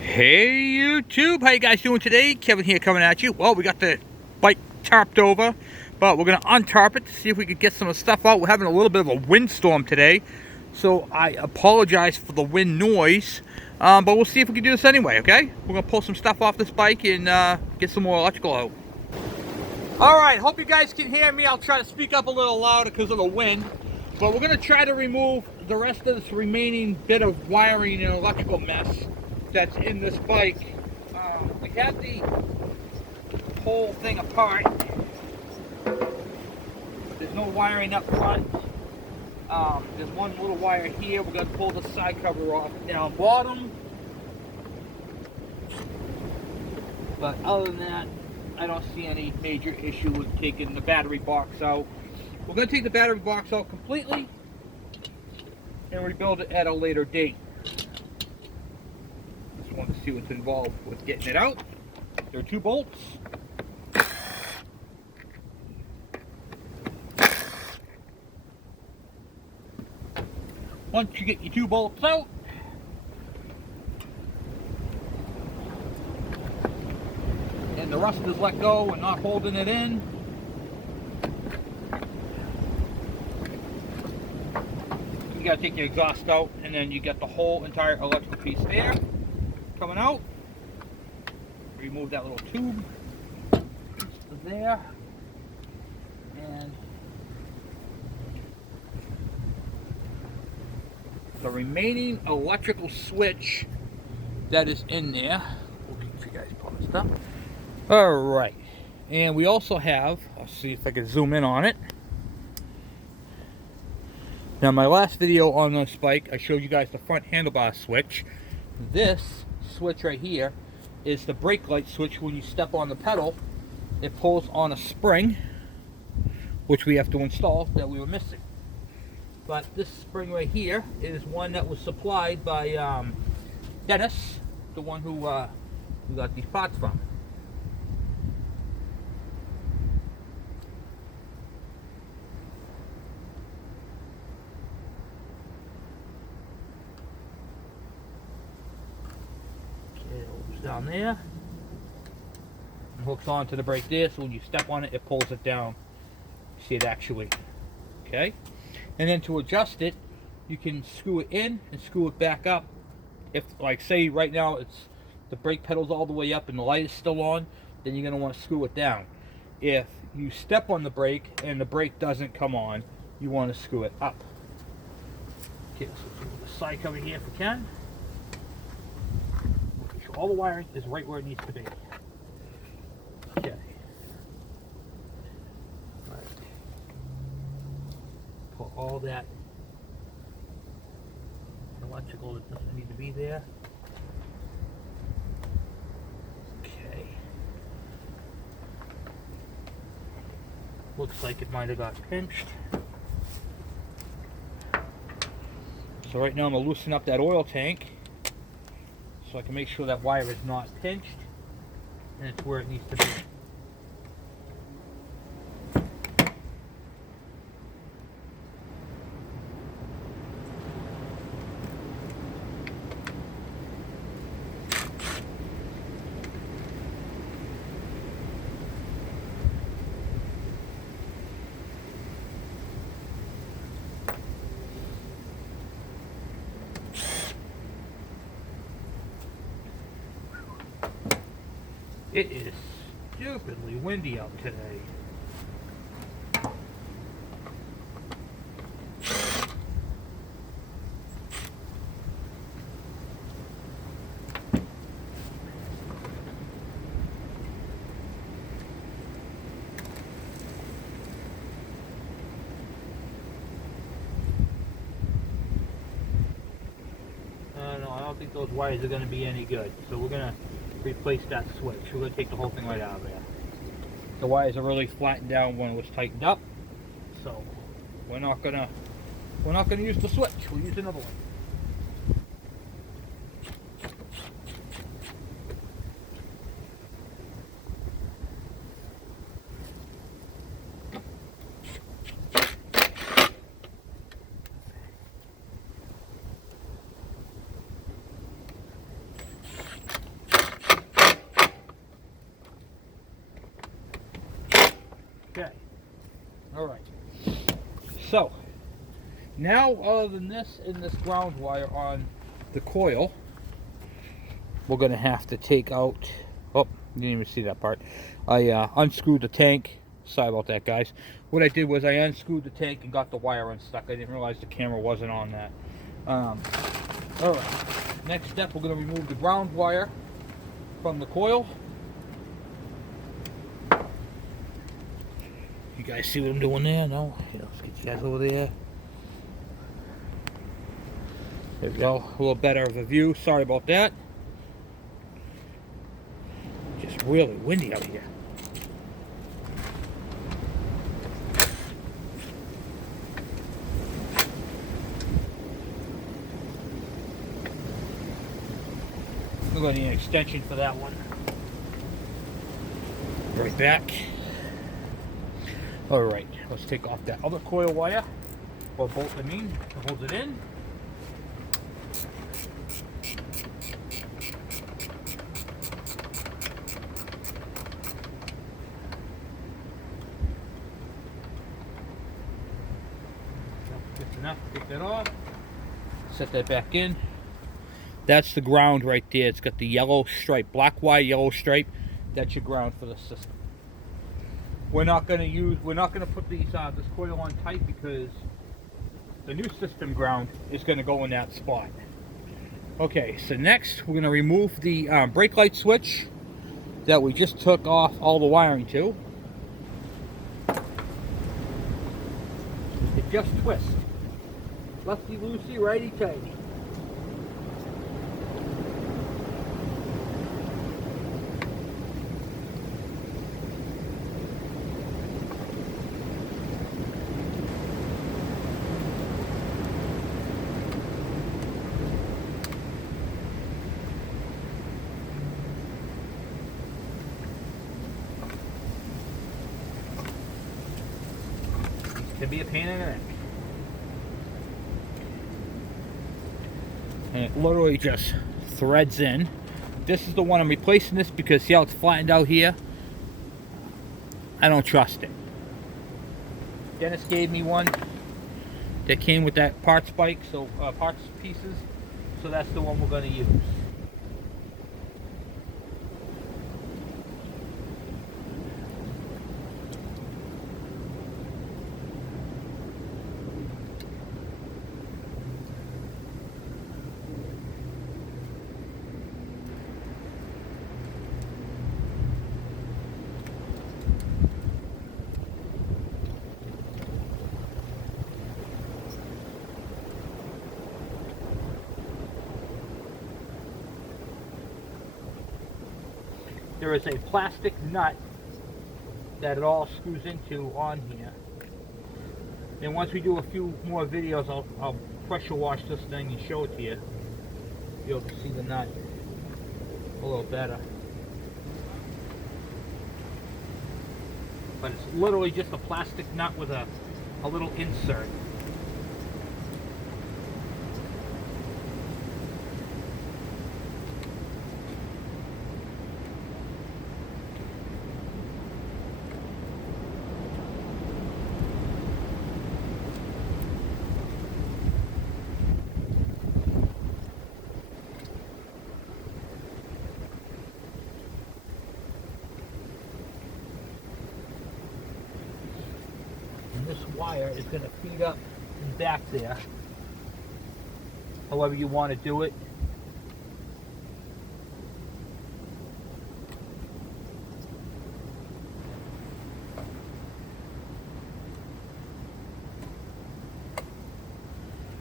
Hey YouTube, how you guys doing today? Kevin here coming at you. Well, we got the bike tarped over, but we're gonna untarp it to see if we could get some of the stuff out. We're having a little bit of a windstorm today, so I apologize for the wind noise, but we'll see if we can do this anyway, okay? We're gonna pull some stuff off this bike and get some more electrical out. Alright, hope you guys can hear me. I'll try to speak up a little louder because of the wind, but we're gonna try to remove the rest of this remaining bit of wiring and electrical mess that's in this bike. We had the whole thing apart. There's no wiring up front. There's one little wire here. We're going to pull the side cover off down bottom. But other than that, I don't see any major issue with taking the battery box out. We're going to take the battery box out completely and rebuild it at a later date. Just want to see what's involved with getting it out. There are 2 bolts. Once you get your 2 bolts out, and the rust is let go and not holding it in, you gotta take your exhaust out, and then you get the whole entire electrical piece there coming out. Remove that little tube there, and the remaining electrical switch that is in there. We'll keep you guys paused up. Alright, and we also have, I'll see if I can zoom in on it. Now, my last video on this bike, I showed you guys the front handlebar switch. This switch right here is the brake light switch. When you step on the pedal, it pulls on a spring, which we have to install, that we were missing. But this spring right here is one that was supplied by Dennis, the one who got these parts from. Okay, it opens down there and hooks onto the brake there, so when you step on it, it pulls it down. See it actually. Okay? And then to adjust it, you can screw it in and screw it back up. If, like, say right now it's the brake pedal's all the way up and the light is still on, then you're going to want to screw it down. If you step on the brake and the brake doesn't come on, you want to screw it up. Okay, so put the side cover here if we can. Make sure all the wiring is right where it needs to be. Okay. Put all that electrical that doesn't need to be there. Okay. Looks like it might have got pinched. So right now I'm going to loosen up that oil tank so I can make sure that wire is not pinched and it's where it needs to be. It is stupidly windy out today. No, I don't think those wires are going to be any good. So we're going to replace that switch. We're going to take the whole thing right out of there. The wires are really flattened down when it was tightened up, so we're not gonna use the switch. We'll use another one. Okay. Alright. So, now other than this and this ground wire on the coil, we're going to have to take out... Oh, you didn't even see that part. I unscrewed the tank. Sorry about that, guys. What I did was I unscrewed the tank and got the wire unstuck. I didn't realize the camera wasn't on that. Alright. Next step, we're going to remove the ground wire from the coil. You guys see what I'm doing there? No? Yeah, let's get you guys over there. There we go. A little better of a view. Sorry about that. Just really windy out here. We're going to need an extension for that one. Right back. Alright, let's take off that other coil wire. Or bolt, I mean, to hold it in. That's enough. Take that off. Set that back in. That's the ground right there. It's got the yellow stripe, black wire, yellow stripe. That's your ground for the system. We're not going to put these this coil on tight because the new system ground is going to go in that spot. Okay, so next we're going to remove the brake light switch that we just took off all the wiring to. It just twists. Lefty loosey, righty tighty. Can be a pain in the neck. And it literally just threads in. This is the one I'm replacing this because see how it's flattened out here? I don't trust it. Dennis gave me one that came with that parts bike, so parts pieces. So that's the one we're going to use. There is a plastic nut that it all screws into on here. And once we do a few more videos, I'll pressure wash this thing and show it to you. You'll be able to see the nut a little better. But it's literally just a plastic nut with a little insert. This wire is going to feed up and back there, however you want to do it.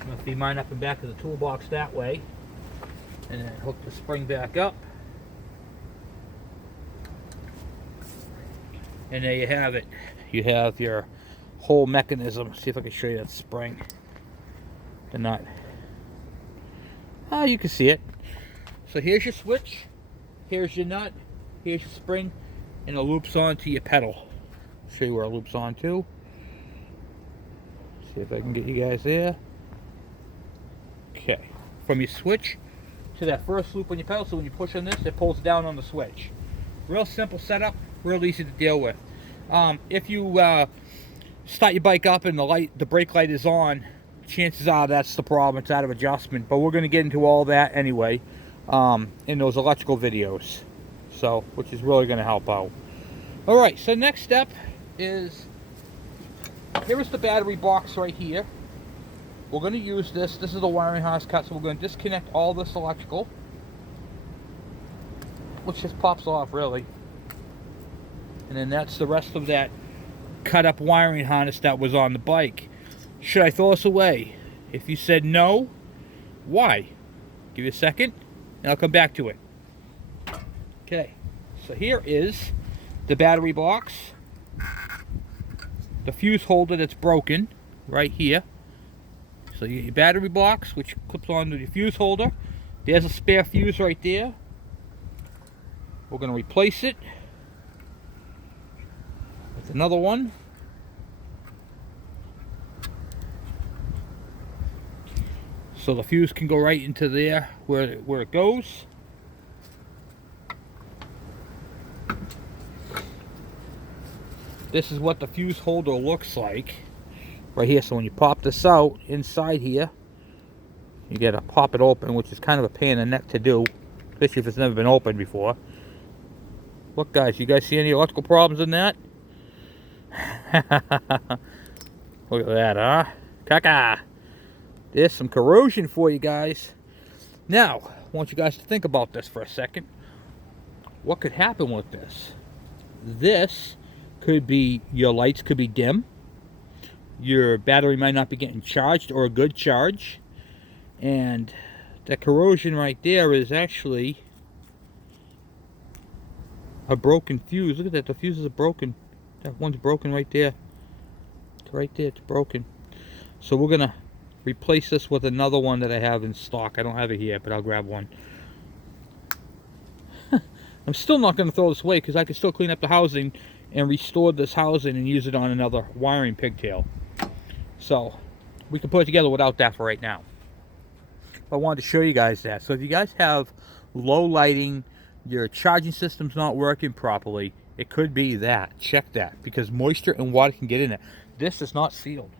I'm going to feed mine up and back of the toolbox that way, and then hook the spring back up. And there you have it. You have your whole mechanism. See if I can show you that spring. The nut. You can see it. So here's your switch. Here's your nut. Here's your spring. And it loops onto your pedal. Show you where it loops onto. See if I can get you guys there. Okay. From your switch to that first loop on your pedal. So when you push on this, it pulls down on the switch. Real simple setup. Real easy to deal with. If you start your bike up and the brake light is on, chances are that's the problem. It's out of adjustment. But we're going to get into all that anyway in those electrical videos, so which is really going to help out. All right, so next step is, here is the battery box right here. We're going to use this. This is the wiring harness cut, so we're going to disconnect all this electrical, which just pops off really. And then that's the rest of that cut up wiring harness that was on the bike. Should I throw this away? If you said no, why? Give you a second and I'll come back to it. Okay, so here is the battery box, the fuse holder that's broken right here. So you get your battery box, which clips onto your fuse holder. There's a spare fuse right there. We're going to replace it with another one. So the fuse can go right into there where it goes. This is what the fuse holder looks like right here. So when you pop this out inside here, you gotta pop it open, which is kind of a pain in the neck to do, especially if it's never been opened before. Look guys, you guys see any electrical problems in that? Look at that, huh? Caca! There's some corrosion for you guys. Now, I want you guys to think about this for a second. What could happen with this? This could be, your lights could be dim. Your battery might not be getting charged or a good charge. And that corrosion right there is actually a broken fuse. Look at that, the fuses are broken. That one's broken right there. Right there, it's broken. So we're gonna replace this with another one that I have in stock. I don't have it here, but I'll grab one. I'm still not going to throw this away because I can still clean up the housing and restore this housing and use it on another wiring pigtail. So we can put it together without that for right now. I wanted to show you guys that. So if you guys have low lighting, your charging system's not working properly, it could be that. Check that, because moisture and water can get in it. This is not sealed.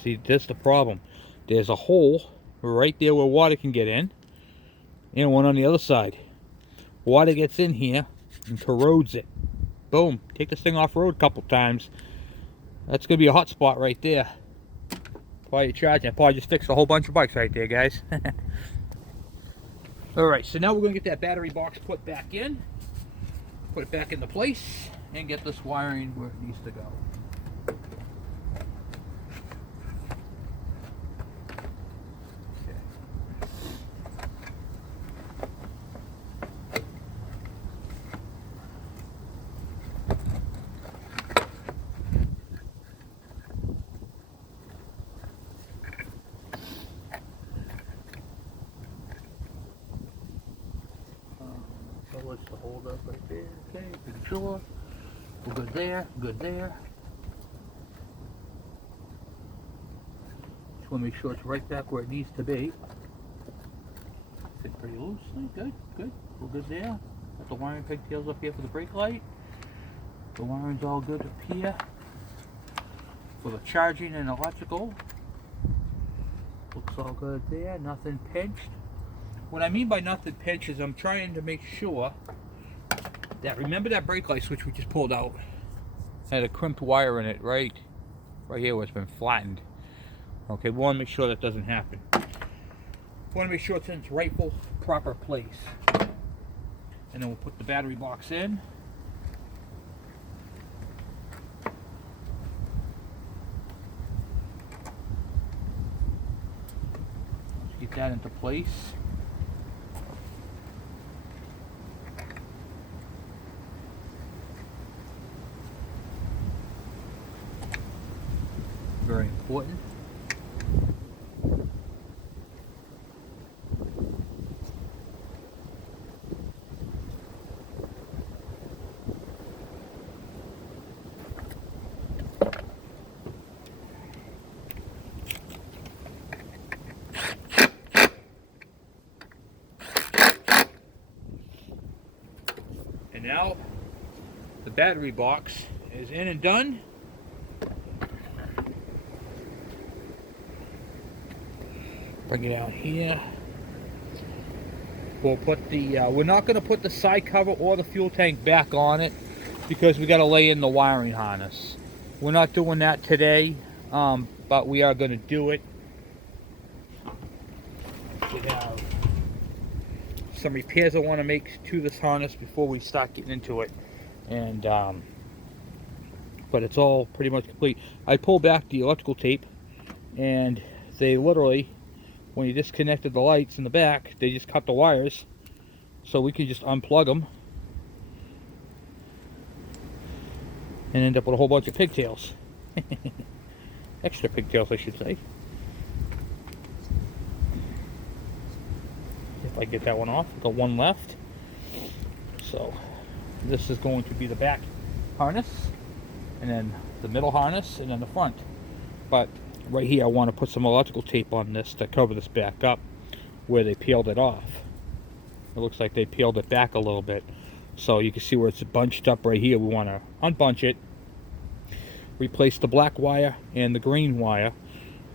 See, that's the problem. There's a hole right there where water can get in, and one on the other side. Water gets in here and corrodes it. Boom. Take this thing off road a couple times. That's going to be a hot spot right there while you're charging. I probably just fixed a whole bunch of bikes right there, guys. Alright, so now we're going to get that battery box put back in. Put it back into place and get this wiring where it needs to go. So let's hold up right there. Okay, pretty sure. We're good there, good there. Just want to make sure it's right back where it needs to be. Fit pretty loosely, good, good. We're good there. Got the wiring pigtails up here for the brake light. The wiring's all good up here for the charging and electrical. Looks all good there, nothing pinched. What I mean by nothing pinched is I'm trying to make sure that, remember that brake light switch we just pulled out? It had a crimped wire in it, right here where it's been flattened. Okay, we want to make sure that doesn't happen. We want to make sure it's in its rightful, proper place. And then we'll put the battery box in. Let's get that into place. Very important. And now The battery box is in and done. Bring it out here. We'll put the, we're not going to put the side cover or the fuel tank back on it because we got to lay in the wiring harness. We're not doing that today, but we are going to do it. Should have some repairs I want to make to this harness before we start getting into it. And, but it's all pretty much complete. I pulled back the electrical tape, and they literally, when you disconnected the lights in the back, they just cut the wires, so we could just unplug them and end up with a whole bunch of pigtails. Extra pigtails, I should say. If I get that one off, I've got one left. So this is going to be the back harness, and then the middle harness, and then the front. But right here I want to put some electrical tape on this to cover this back up where they peeled it off. It looks like they peeled it back a little bit, so you can see where it's bunched up right here. We want to unbunch it, replace the black wire and the green wire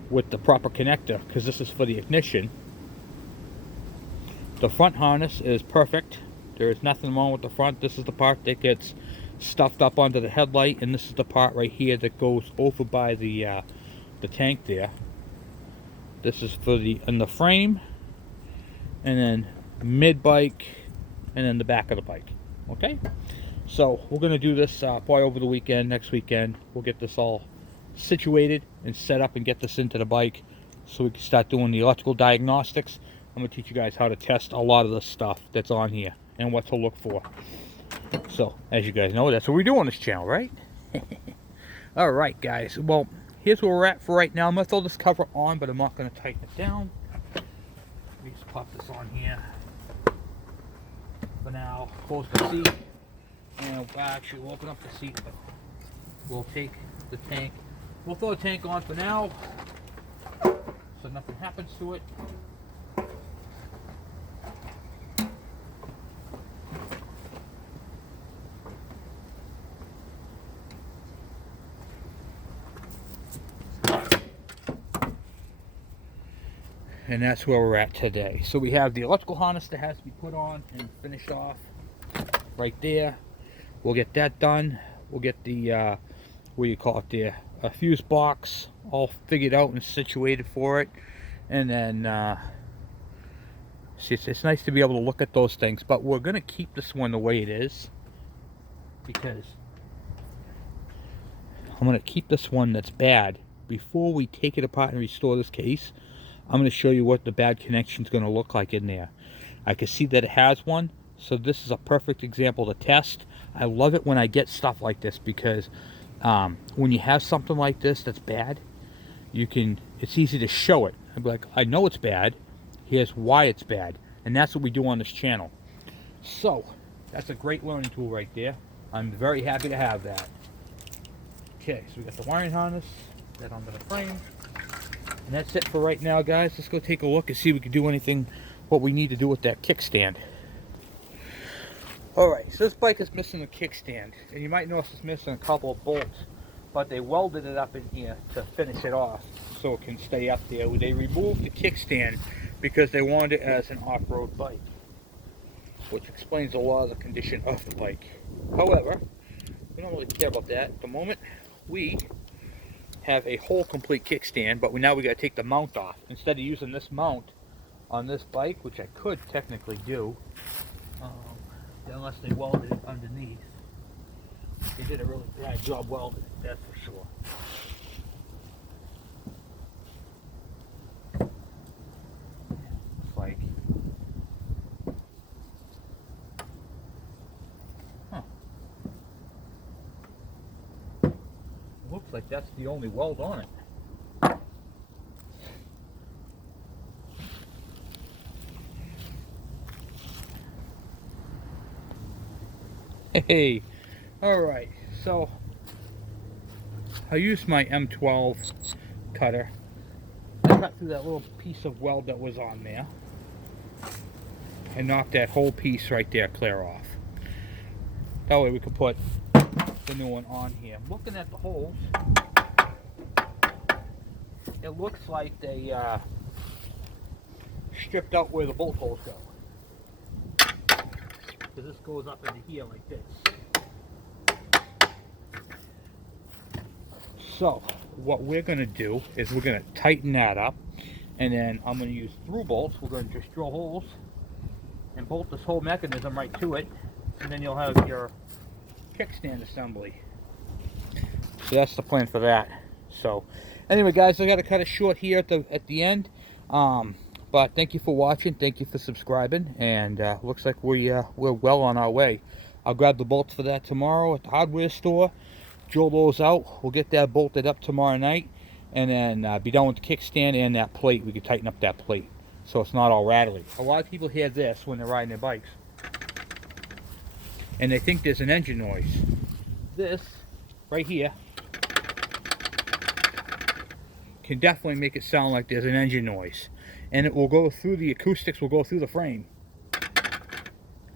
with the proper connector, because this is for the ignition. The front harness is perfect. There is nothing wrong with the front. This is the part that gets stuffed up under the headlight, and this is the part right here that goes over by the tank there. This is for the frame, and then mid bike, and then the back of the bike. Okay, so we're gonna do this probably over the weekend. Next weekend we'll get this all situated and set up and get this into the bike so we can start doing the electrical diagnostics. I'm gonna teach you guys how to test a lot of the stuff that's on here and what to look for. So as you guys know, that's what we do on this channel, right? All right, guys, well, here's where we're at for right now. I'm going to throw this cover on, but I'm not going to tighten it down. Let me just pop this on here for now. Close the seat. And actually, we'll open up the seat, but we'll take the tank. We'll throw the tank on for now so nothing happens to it. And that's where we're at today. So we have the electrical harness that has to be put on and finished off right there. We'll get that done. We'll get the what do you call it there, a fuse box all figured out and situated for it. And then see, it's nice to be able to look at those things, but we're gonna keep this one the way it is because I'm gonna keep this one that's bad. Before we take it apart and restore this case, I'm going to show you what the bad connection is going to look like in there. I can see that it has one, so this is a perfect example to test. I love it when I get stuff like this because when you have something like this that's bad, it's easy to show it. I'd be like, I know it's bad, here's why it's bad, and that's what we do on this channel. So that's a great learning tool right there. I'm very happy to have that. Okay, so we got the wiring harness, that onto the frame. And that's it for right now, guys. Let's go take a look and see if we can do anything, what we need to do with that kickstand. Alright, so this bike is missing a kickstand. And you might notice it's missing a couple of bolts. But they welded it up in here to finish it off so it can stay up there. They removed the kickstand because they wanted it as an off-road bike, which explains a lot of the condition of the bike. However, we don't really care about that at the moment. We have a whole complete kickstand, but now we got to take the mount off. Instead of using this mount on this bike, which I could technically do, unless they welded it underneath. They did a really bad job welding it, that's for sure. It's like, looks like that's the only weld on it. Hey, alright, so I used my M12 cutter. I cut through that little piece of weld that was on there and knocked that whole piece right there clear off. That way we could put the new one on here. Looking at the holes, it looks like they stripped out where the bolt holes go. Because this goes up into here like this. So what we're going to do is we're going to tighten that up, and then I'm going to use through bolts. We're going to just drill holes and bolt this whole mechanism right to it, and then you'll have your kickstand assembly. So that's the plan for that. So anyway, guys, I got to cut it short here at the end. But thank you for watching. Thank you for subscribing. And looks like we're well on our way. I'll grab the bolts for that tomorrow at the hardware store. Drill those out. We'll get that bolted up tomorrow night, and then be done with the kickstand and that plate. We can tighten up that plate so it's not all rattly. A lot of people hear this when they're riding their bikes, and they think there's an engine noise. This right here can definitely make it sound like there's an engine noise, and it will go through the acoustics, will go through the frame.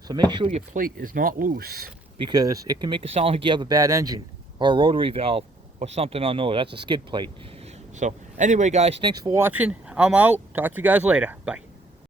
So make sure your plate is not loose, because it can make it sound like you have a bad engine or a rotary valve or something unknown. That's a skid plate. So anyway, guys, thanks for watching. I'm out. Talk to you guys later. Bye.